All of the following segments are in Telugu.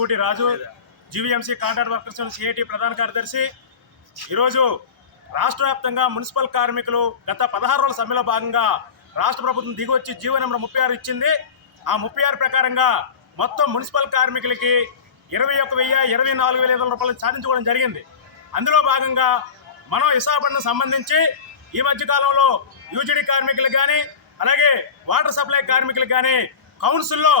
Muthukuti Raju GVMC contract workers CIT ప్రధాన కార్యదర్శి. ఈరోజు రాష్ట్ర వ్యాప్తంగా మున్సిపల్ కార్మికులు గత పదహారు రోజుల సమ్మెలో భాగంగా రాష్ట్ర ప్రభుత్వం దిగివచ్చి జీవో నెంబర్ ముప్పై ఆరు ఇచ్చింది. ఆ ముప్పై ఆరు ప్రకారంగా మొత్తం మున్సిపల్ కార్మికులకి ఇరవై ఒక్క వెయ్యి ఇరవై నాలుగు వేల ఐదు వందల రూపాయలు సాధించుకోవడం జరిగింది. అందులో భాగంగా మనం విశాఖపట్నం సంబంధించి ఈ మధ్య కాలంలో యూజీడీ కార్మికులకు కానీ అలాగే వాటర్ సప్లై కార్మికులకు కానీ కౌన్సిల్లో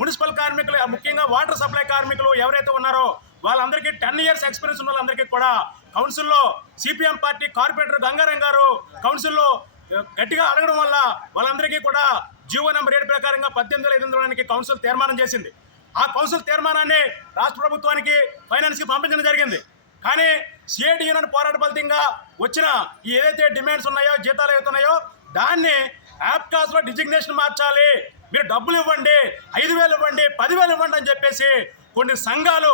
మున్సిపల్ కార్మికులు ముఖ్యంగా వాటర్ సప్లై కార్మికులు ఎవరైతే ఉన్నారో వాళ్ళందరికీ టెన్ ఇయర్స్ ఎక్స్పీరియన్స్ ఉన్న వాళ్ళందరికీ కూడా కౌన్సిల్లో సిపిఎం పార్టీ కార్పొరేటర్ గంగారం గారు కౌన్సిల్లో గట్టిగా అడగడం వల్ల వాళ్ళందరికీ కూడా జీవో నెంబర్ ఏడు ప్రకారంగా పద్దెనిమిది వేల ఐదు వందలకి కౌన్సిల్ తీర్మానం చేసింది. ఆ కౌన్సిల్ తీర్మానాన్ని రాష్ట్ర ప్రభుత్వానికి ఫైనాన్స్కి పంపించడం జరిగింది. కానీ సిఐటి యూనియన్ పోరాట ఫలితంగా వచ్చిన ఈ ఏదైతే డిమాండ్స్ ఉన్నాయో జీతాలు అవుతున్నాయో దాన్ని యాప్కాస్లో డిజిగ్నేషన్ మార్చాలి. మీరు డబ్బులు ఇవ్వండి ఐదు వేలు ఇవ్వండి పదివేలు ఇవ్వండి అని చెప్పేసి కొన్ని సంఘాలు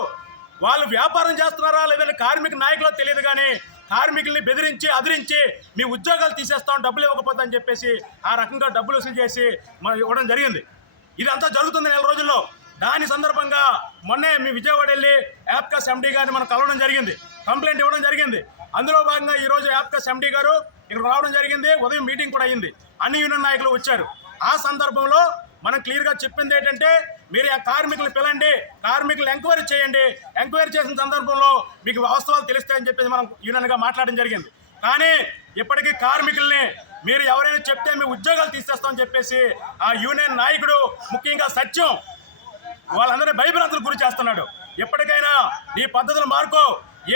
వాళ్ళు వ్యాపారం చేస్తున్నారా లేదంటే కార్మిక నాయకులో తెలియదు కానీ కార్మికుల్ని బెదిరించి అదిరించి మీ ఉద్యోగాలు తీసేస్తాం డబ్బులు ఇవ్వకపోతే అని చెప్పేసి ఆ రకంగా డబ్బులు వసూలు చేసి మనం ఇవ్వడం జరిగింది. ఇదంతా జరుగుతుంది నెల రోజుల్లో. దాని సందర్భంగా మొన్నే మీ విజయవాడ వెళ్ళి యాప్కాస్ ఎండీ గారిని మనం కలవడం జరిగింది. కంప్లైంట్ ఇవ్వడం జరిగింది. అందులో భాగంగా ఈరోజు యాప్కాస్ ఎండీ గారు ఇక్కడ రావడం జరిగింది. ఉదయం మీటింగ్ కూడా అయింది. అన్ని యూనియన్ నాయకులు వచ్చారు. ఆ సందర్భంలో మనం క్లియర్గా చెప్పింది ఏంటంటే మీరు ఆ కార్మికులు పిలండి కార్మికులు ఎంక్వైరీ చేయండి. ఎంక్వైరీ చేసిన సందర్భంలో మీకు వాస్తవాలు తెలుస్తాయని చెప్పేసి మనం యూనియన్గా మాట్లాడడం జరిగింది. కానీ ఇప్పటికీ కార్మికుల్ని మీరు ఎవరైనా చెప్తే మీ ఉద్యోగాలు తీసేస్తామని చెప్పేసి ఆ యూనియన్ నాయకుడు ముఖ్యంగా సత్యం వాళ్ళందరినీ భయభ్రాంతులకు గురి చేస్తున్నాడు. ఎప్పటికైనా నీ పద్ధతులు మార్కో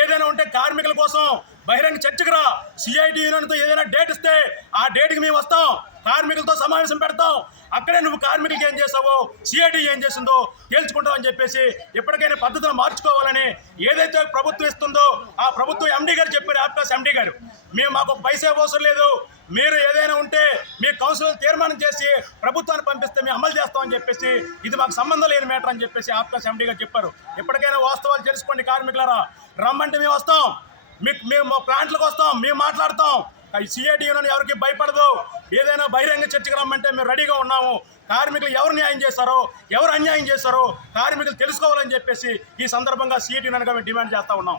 ఏదైనా ఉంటే కార్మికుల కోసం బహిరంగ చర్చకు రా. సిఐటి యూనియన్తో ఏదైనా డేట్ ఇస్తే ఆ డేట్కి మేము వస్తాం. కార్మికులతో సమావేశం పెడతాం. అక్కడే నువ్వు కార్మికులకి ఏం చేసావో సిఐటి ఏం చేసిందో తేల్చుకుంటావు అని చెప్పేసి ఎప్పటికైనా పద్ధతులు మార్చుకోవాలని ఏదైతే ప్రభుత్వం ఇస్తుందో ఆ ప్రభుత్వం ఎండీ గారు చెప్పారు ఆప్కాస్ ఎండీ గారు. మేము మాకు పైసే అవసరం లేదు. మీరు ఏదైనా ఉంటే మీ కౌన్సిల్ తీర్మానం చేసి ప్రభుత్వాన్ని పంపిస్తే మేము అమలు చేస్తామని చెప్పేసి ఇది మాకు సంబంధం లేని మేటర్ అని చెప్పేసి ఆప్కాస్ ఎండీ గారు చెప్పారు. ఎప్పటికైనా వాస్తవాలు తెలుసుకోండి కార్మికులరా. రమ్మంటే మేము వస్తాం. మీకు మేము మా ప్లాంట్లకు వస్తాం మేము మాట్లాడతాం. సిఐటి యూనియన్ ఎవరికి భయపడదు. ఏదైనా బహిరంగ చర్చకు రమ్మంటే మేము రెడీగా ఉన్నాము. కార్మికులు ఎవరు న్యాయం చేస్తారో ఎవరు అన్యాయం చేస్తారో కార్మికులు తెలుసుకోవాలని చెప్పేసి ఈ సందర్భంగా సిఐటి యూనియన్గా మేము డిమాండ్ చేస్తా ఉన్నాం.